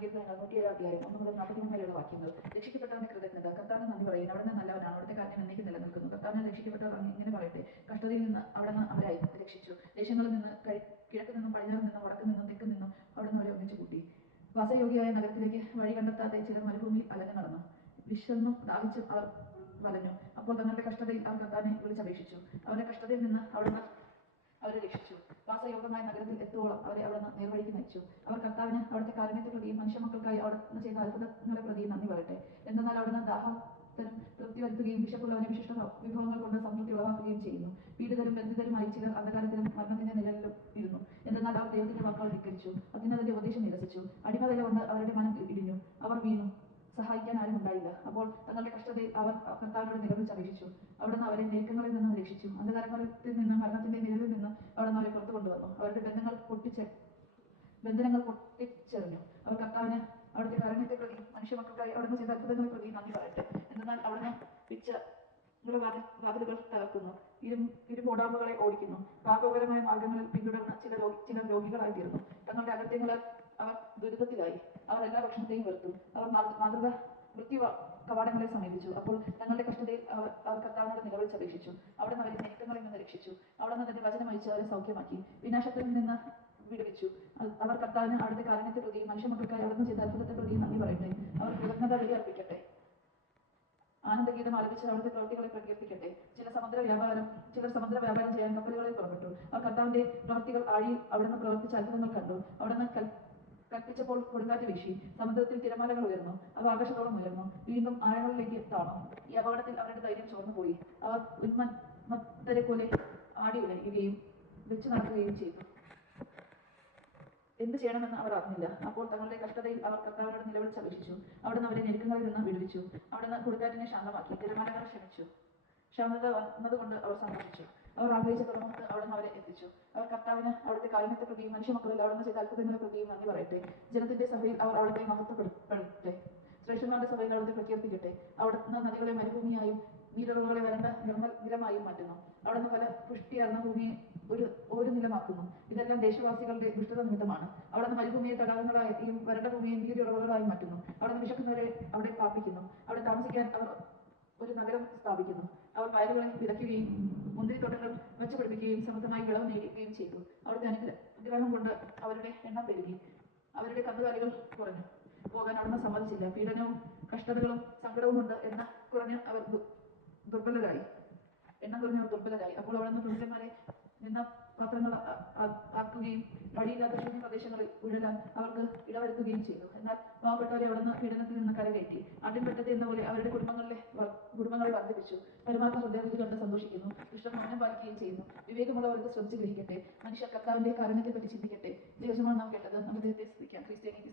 സങ്കീർത്തനങ്ങൾ 107 അധ്യായം 1 മുതൽ 43 വരെയുള്ള വാക്യങ്ങൾ. രക്ഷിക്കപ്പെട്ടവനെ കൃതജ്ഞത. കർത്താവിന് നന്ദി പറയുന്നു. അവിടുന്ന് നല്ലവനാണ്. അവിടുത്തെ കാര്യം എന്നേക്കും നിലനിൽക്കുന്നു. കർത്താവിനെ രക്ഷിക്കപ്പെട്ടവർ ഇങ്ങനെ പറയട്ടെ, കഷ്ടതയിൽ നിന്ന് അവിടുന്ന് അവരെ രക്ഷിച്ചു. ദേശങ്ങളിൽ നിന്ന് കിഴക്ക് നിന്നും പടിഞ്ഞാറ് നിന്നും വടക്ക് നിന്നും തെക്ക് നിന്നും അവിടുന്ന് അവരെ ഒന്നിച്ചു കൂട്ടി. വാസയോഗ്യമായ നഗരത്തിലേക്ക് വഴി കണ്ടെത്താതെ ചിലർ മരുഭൂമിയിൽ അലഞ്ഞു നടന്നു. വിശന്നും ദാഹിച്ചും അവർ വലഞ്ഞു. അപ്പോൾ തങ്ങളുടെ കഷ്ടതയിൽ അവർ കർത്താവിനെ വിളിച്ചപേക്ഷിച്ചു. അവരുടെ കഷ്ടതയിൽ നിന്ന് അവിടുന്ന് അവരെ രക്ഷിച്ചു. വാസയോഗ്യമായ നഗരത്തിൽ എത്തുവോളം അവരെ അവിടുന്ന് നേർവഴിക്ക് നയിച്ചു. അവർ കർത്താവിന് അവിടുത്തെ കാരുണ്യത്തെ പ്രതിയും മനുഷ്യമക്കൾക്കായി അവിടുന്ന് ചെയ്ത അത്ഭുതങ്ങളെ പ്രതിയും നന്ദി പറയട്ടെ. എന്തെന്നാൽ അവിടുന്ന് ദാഹത്തിനും തൃപ്തി വരുത്തുകയും വിശപ്പുള്ളവനെ വിശിഷ്ട വിഭവങ്ങൾ കൊണ്ട് സംതൃപ്തി ഉളവാക്കുകയും ചെയ്യുന്നു. പീഡിതരും ബന്ധിതരുമായി ചിലർ അന്ധകാരത്തിലും മരണത്തിന്റെ നിഴലിലും ഇരുന്നു. എന്തെന്നാൽ അവർ ദൈവത്തിന്റെ വാക്കുകൾ ധിക്കരിച്ചു, അത്യുന്നതന്റെ ഉപദേശം നിരസിച്ചു. അടിമവില കൊണ്ട് അവരുടെ മനം ഇടിഞ്ഞു. അവർ വീണു, സഹായിക്കാൻ ആരും ഉണ്ടായില്ല. അപ്പോൾ തങ്ങളുടെ കഷ്ടതയിൽ അവർ കർത്താവിനോട് നിലവിളിച്ചപേക്ഷിച്ചു. അവിടുന്ന് അവരെ ഞെരുക്കങ്ങളിൽ നിന്ന് രക്ഷിച്ചു. അന്ധകാരത്തിൽ നിന്ന് മരണത്തിന്റെ നിഴലിൽ നിന്ന് അവിടുന്ന് അവരെ പുറത്തു കൊണ്ടുവന്നു. അവരുടെ ബന്ധനങ്ങൾ പൊട്ടിച്ചെറിഞ്ഞു. അവർ കർത്താവിന് അവിടുത്തെ കാരുണ്യത്തെ പ്രതി മനുഷ്യമക്കൾക്കായി അവിടുന്ന് ചെയ്ത അത്ഭുതങ്ങളെ പ്രതി നന്ദി പറയട്ടെ. എന്നാൽ അവിടുന്ന് വാതിലുകൾ തകർക്കുന്നു, ഇരുമ്പോടാമ്പുകളെ ഓടിക്കുന്നു. പാപകരമായ മാർഗങ്ങളിൽ പിന്തുടർന്ന് ചിലർ രോഗികളായി തീർന്നു. തങ്ങളുടെ അകത്യങ്ങളാൽ അവർ ദുരിതത്തിലായി. അവർ എല്ലാ ഭക്ഷണത്തെയും വെറുത്തു. അവർ മാതൃക മൃത്യു കവാടങ്ങളെ സമീപിച്ചു. അപ്പോൾ തങ്ങളുടെ കഷ്ടതയിൽ അവർ കർത്താവിനോട് നിലവിളിച്ചപേക്ഷിച്ചു. അവിടുന്ന് അവരെ ഞെരുക്കങ്ങളിൽ നിന്ന് രക്ഷിച്ചു. അവിടുന്ന് തന്റെ വചനം അയച്ച് അവരെ സൗഖ്യമാക്കി, വിനാശത്തിൽ നിന്ന് വിടുവിച്ചു. അവർ കർത്താവിന് അവിടുത്തെ കാരുണ്യത്തെ പ്രതി മനുഷ്യമക്കൾക്കായി അവിടുന്ന് ചെയ്ത അത്ഭുതത്തെ പ്രതി നന്ദി പറയട്ടെ. അവർ കൃതജ്ഞത ബലി അർപ്പിക്കട്ടെ. ആനന്ദഗീതം ആലപിച്ച് അവിടുത്തെ പ്രവൃത്തികളെ പ്രകീർത്തിക്കട്ടെ. ചിലർ സമുദ്ര വ്യാപാരം ചെയ്യാൻ കപ്പലുകളിൽ പുറപ്പെട്ടു. അവർ കർത്താവിന്റെ പ്രവൃത്തികൾ ആഴിയിൽ അവിടുന്ന് പ്രവർത്തിച്ച അത്ഭുതങ്ങൾ കണ്ടു. അവിടുന്ന് കൽപ്പിച്ചപ്പോൾ കൊടുങ്കാറ്റ് വീശി, സമുദ്രത്തിൽ തിരമാലകൾ ഉയർന്നു. അവ ആകാശത്തോളം ഉയർന്നു, വീണ്ടും ആഴങ്ങളിലേക്ക് താണു. ഈ അപകടത്തിൽ അവരുടെ ധൈര്യം ചോർന്നുപോയി. അവർ ഉന്മത്തരെ പോലെ ആടി ഉലയുകയും വെച്ചു നടക്കുകയും ചെയ്തു. എന്ത് ചെയ്യണമെന്ന് അവർ അറിഞ്ഞില്ല. അപ്പോൾ തങ്ങളുടെ കഷ്ടതയിൽ അവർ കർത്താവിനോട് നിലവിളിച്ചപേക്ഷിച്ചു. അവിടുന്ന് അവരെ ഞെരുക്കങ്ങളിൽ നിന്ന് വിടുവിച്ചു. അവിടുന്ന് കൊടുങ്കാറ്റിനെ ശാന്തമാക്കി, തിരമാലകൾ ക്ഷമിച്ചു. ശാന്തത വന്നതുകൊണ്ട് അവർ സന്തോഷിച്ചു. അവർ ആഗ്രഹിച്ച തുറമുഖത്ത് അവിടുന്ന് അവരെ എത്തിച്ചു. അവർ കർത്താവിന് അവിടുത്തെ കാരുണ്യത്തെ പ്രതിയും മനുഷ്യമക്കളിൽ അവിടുന്ന് ചെയ്ത അത്ഭുതങ്ങളെ പ്രതിയും നന്ദി പറയട്ടെ. ജനത്തിന്റെ സഭയിൽ അവർ അവിടുത്തെ മഹത്വപ്പെടുത്തട്ടെ. ശ്രേഷ്ഠന്മാരുടെ സഭയിൽ അവിടുത്തെ പ്രകീർത്തിക്കട്ടെ. അവിടുന്ന് നദികളെ മരുഭൂമിയായും നീരുറവുകളെ വരണ്ട നിലമായും മാറ്റുന്നു. അവിടുന്ന് ഫല പുഷ്ടിയാർന്ന ഭൂമിയെ ഒരു നിലമാക്കുന്നു. ഇതെല്ലാം ദേശവാസികളുടെ ദുഷ്ടത നിമിത്തമാണ്. അവിടുന്ന് മരുഭൂമിയെ തടാകങ്ങളായും വരണ്ട ഭൂമിയെ നീരുറവുകളായി മാറ്റുന്നു. അവിടുന്ന് വിശക്കുന്നവരെ അവിടെ പാർപ്പിക്കുന്നു. അവിടെ താമസിക്കാൻ അവർ ഒരു നഗരം സ്ഥാപിക്കുന്നു. അവർ വയലുകളിൽ വിതയ്ക്കുകയും മുന്തിരിത്തോട്ടങ്ങൾ വെച്ചുപിടിപ്പിക്കുകയും സമൃദ്ധമായി വിളവ് നേടുകയും ചെയ്തു. അവിടുത്തെ അനുഗ്രഹം കൊണ്ട് അവരുടെ എണ്ണം പെരുകി. അവരുടെ കന്നുകാലികൾ കുറഞ്ഞു പോകാൻ അവിടുന്ന് സമ്മതിച്ചില്ല. പീഡനവും കഷ്ടതകളും സങ്കടവും കൊണ്ട് എണ്ണം കുറഞ്ഞ അവർ ദുർബലരായി. അപ്പോൾ അവിടുന്ന് പുരുഷന്മാരെ നിന്ന പാത്രങ്ങൾ ആക്കുകയും വഴിയില്ലാത്ത ശൂന്യ പ്രദേശങ്ങളിൽ ഉഴലാൻ അവർക്ക് ഇടവരുത്തുകയും ചെയ്തു. എന്നാൽ പാവപ്പെട്ടവരെ അവിടുന്ന് പീഡനത്തിൽ നിന്ന് കരകയറ്റി. ആട്ടിൻപറ്റത്തെ എന്ന പോലെ അവരുടെ കുടുംബങ്ങളെ വർദ്ധിപ്പിച്ചു. പരമാർത്ഥ ഹൃദയത്തിൽ കണ്ട് സന്തോഷിക്കുന്നു. ദുഷ്ടർ മൗനം പാലിക്കുകയും ചെയ്യുന്നു. വിവേകമുള്ളവർക്ക് ശ്രമിച്ചു ഗ്രഹിക്കട്ടെ. മനുഷ്യർ കർത്താവിന്റെ കാരുണ്യത്തെ പറ്റി ചിന്തിക്കട്ടെ. ദൈവജനമാണ് നാം കേട്ടത്. നമുക്ക് ദൈവത്തെ സ്തുതിക്കാം. ക്രിസ്ത്യാനി